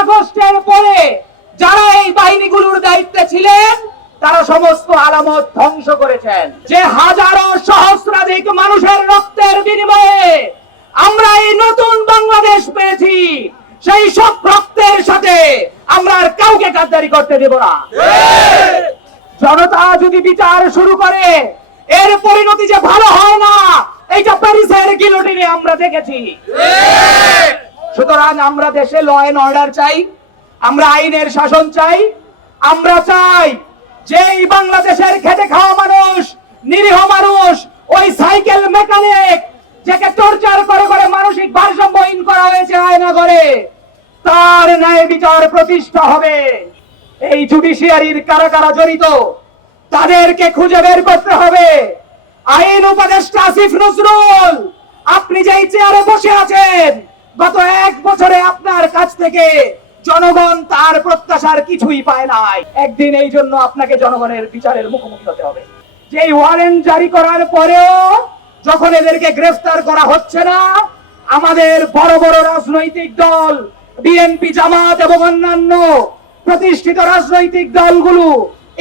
আগস্টের পরে যারা এই বাহিনীগুলোর দায়িত্বে ছিলেন, তারা সমস্ত আলামত ধ্বংস করেছেন। যে হাজারো সহস্রাধিক মানুষের রক্তের বিনিময়ে আমরা এই নতুন বাংলাদেশ পেয়েছি, সেই সব রক্তের সাথে আমরা আর কাউকে গাদ্দারি করতে দেব না। জনতা যদি বিচার শুরু করে, এর পরিণতি যে ভালো হয় না, এইটা প্যারিসের গিলোটিনে আমরা দেখেছি। সুতরাং আমরা দেশে ল এন্ড অর্ডার চাই, আমরা আইনের শাসন চাই, আমরা চাই যে বাংলাদেশের খেটে খাওয়া মানুষ, নিরীহ মানুষ, ওই সাইকেল মেকানিক, যাকে টর্চার করে করে মানসিক ভারসাম্যহীন করা হয়েছে আয়না করে তার ন্যায় বিচার প্রতিষ্ঠা হবে। এই জুডিশিয়ারির কারা কারা জড়িত, তাদেরকে খুঁজে বের করতে হবে। আইন উপদেষ্টা আসিফ নজরুল, আপনি যেই চেয়ারে বসে আছেন গত এক বছরে আপনার কাছ থেকে জনগণ তার প্রত্যাশার কিছুই পায় নাই। একদিন এই জন্য আপনাকে জনগণের বিচারের মুখোমুখি হতে হবে। যে ওয়ারেন্ট জারি করার পরেও যখন এদেরকে গ্রেফতার করা হচ্ছে না, আমাদের বড় বড় রাজনৈতিক দল বিএনপি জামাত এবং অন্যান্য প্রতিষ্ঠিত রাজনৈতিক দলগুলো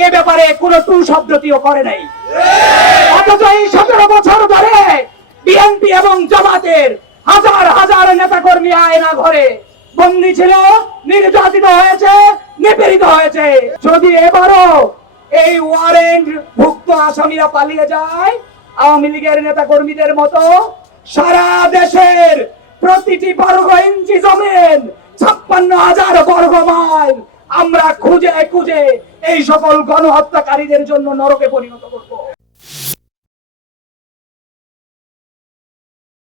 এ ব্যাপারে কোনো টু শব্দটিও করে নাই। অথচ এই সতেরো বছর ধরে বিএনপি এবং জামাতের হাজার হাজার নেতা কর্মী আয়না ঘরে বন্দি ছিল নির্যাতিত হয়েছে, নিপীড়িত হয়েছে। যদি এবারও এই ওয়ারেন্ট ভুক্ত আসামিরা পালিয়ে যায়, আওয়ামী লীগের নেতা কর্মীদের মতো সারা দেশের প্রতিটি বর্গ ইঞ্চি জমেন, ছাপ্পান্ন হাজার বর্গ মাইল, আমরা খুঁজে খুঁজে এই সকল গণহত্যাকারীদের জন্য নরকে পরিণত করব।